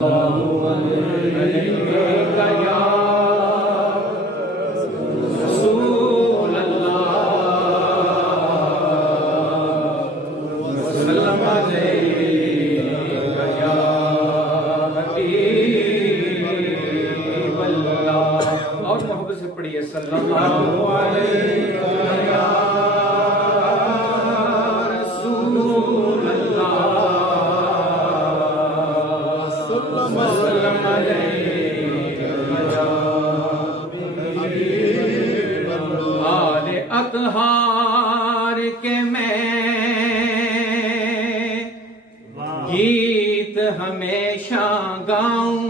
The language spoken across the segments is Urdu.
اور محبت سے پڑھیے صلی اللہ علیہ رسول اللہ وسلم آل اطہار کے میں گیت ہمیشہ گاؤں،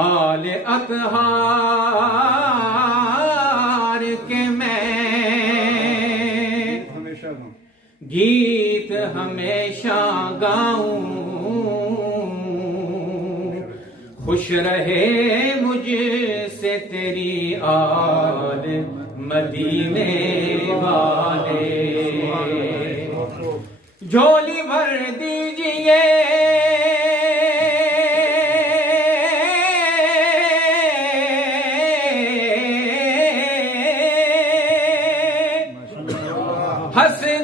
آل اطہار کے میں گیت ہمیشہ گاؤں، خوش رہے مجھ سے تیری آل مدینے والے، جھولی بھر دیجئے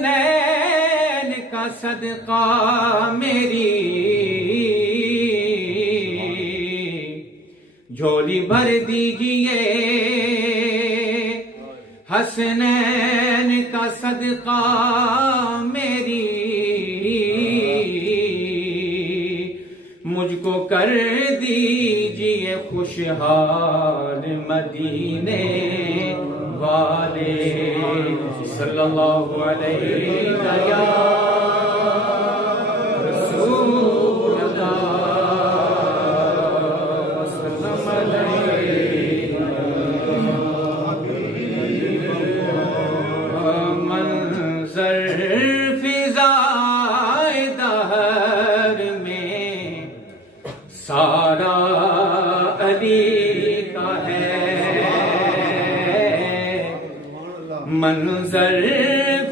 حسنین کا صدقہ میری، جھولی بھر دیجئے حسنین کا صدقہ میری، مجھ کو کر دیجئے خوشحال مدینے والے، صلی اللہ علیہ یا رسول اللہ وسلم علیہ، منظر فضائے دہر میں سارا علی کا ہے، منظر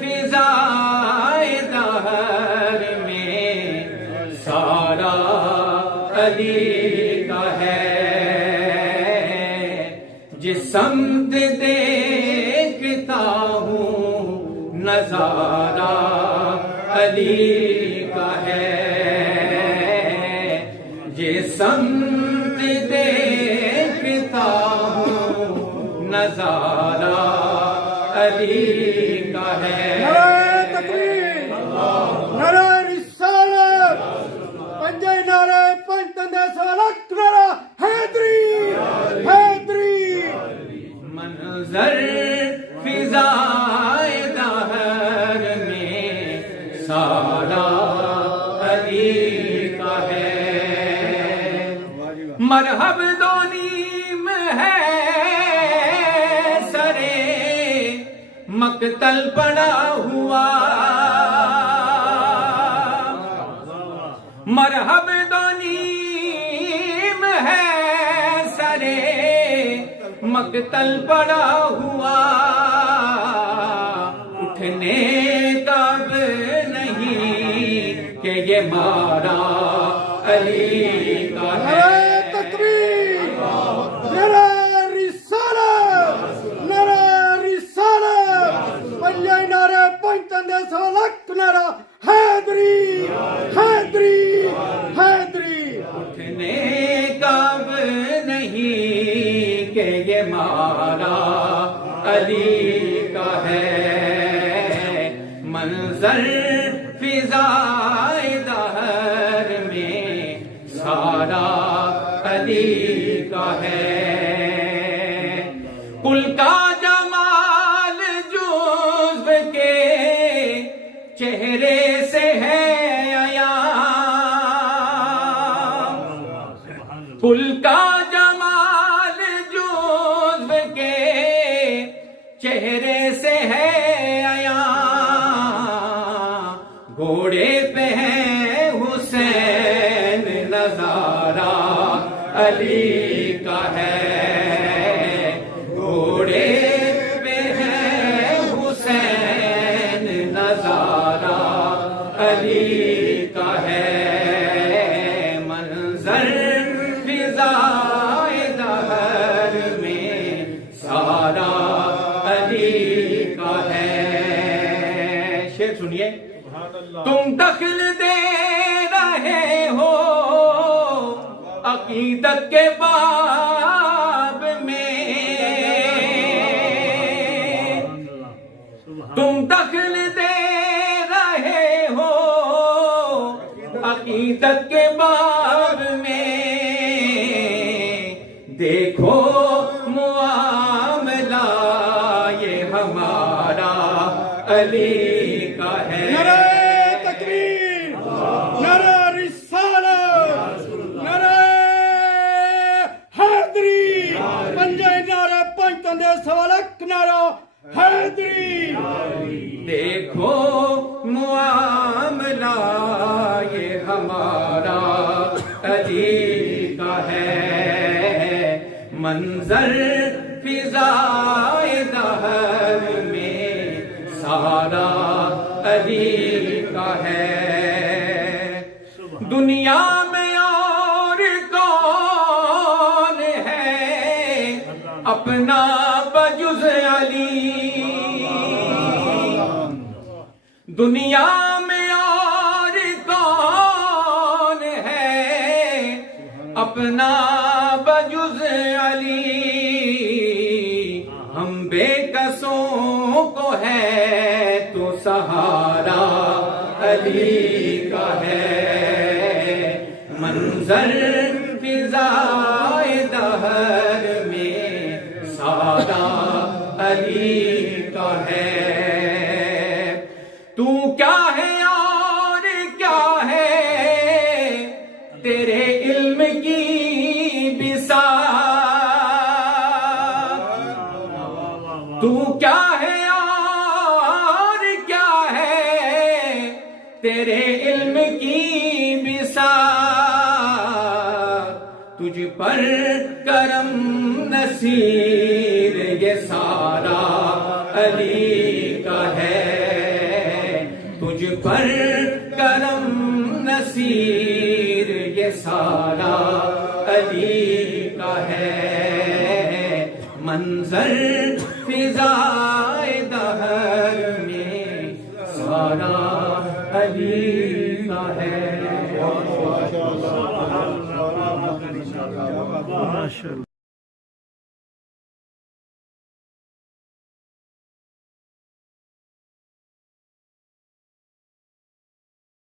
فضائے دہر میں سارا علی کا ہے، جس سمت دیکھتا ہوں نظارہ علی کا ہے، جس سمت دیکھتا ہوں نظارہ علی کا ہے، نعرہ تکبیر، نعرہ رسالت، پنجے نعرے پنج تندے سالک، نعرہ حیدری حیدری، منظر فضائے دہر میں سارا علی کا ہے، مرحب دو نیم ہے مقتل پڑا ہوا، مرحب دو نیم ہے سرے مقتل پڑا ہوا، اٹھنے کب نہیں کہ یہ مارا علی کا ہے، تکبیر، نعرہ رسالت، نعرہ رسالت، پنجے نعرے پنج تندے سالک، نعرہ حیدری حیدری حیدری، اٹھنے کب نہیں کہ یہ مارا علی کا ہے، منظر فضائے دہر میں سارا علی کا ہے، کل کا جمال جزو کے چہرے سے ہے عیاں، کل کا جمال جزو کے چہرے سے ہے عیاں، گھوڑے پہ ہے حسین نظارہ علی کا ہے، گھوڑے پہ ہے حسین نظارہ علی کا ہے، دخل دے رہے ہو عقیدت کے باب میں، تم دخل دے رہے ہو عقیدت کے باب میں، دیکھو معاملہ یہ ہمارا علی کا ہے۔ نعرہ تکبیر، نعرہ رسالت، نعرہ حیدری، پنجے نعرہ پنج تندے سوالک نعرہ حیدری۔ دیکھو معاملہ یہ ہمارا علی کا ہے، منظر فضائے دہر میں سارا علی کا ہے۔ دنیا میں اور کون ہے اپنا بجز علی، دنیا میں اور کون ہے اپنا بجز علی، ہم بے کسوں کو ہے تو سہارا علی کا ہے، منظر فضائے دہر میں سارا علی کا ہے۔ تو کیا ہے اور کیا ہے تیرے علم کی بساط، تو کیا ہے اور کیا ہے تیرے علم کی بساط، تجھ پر کرم نصیر یہ سارا علی کا ہے، تجھ پر کرم نصیر یہ سارا علی کا ہے، منظر فضائے دہر میں سارا علی کا ہے۔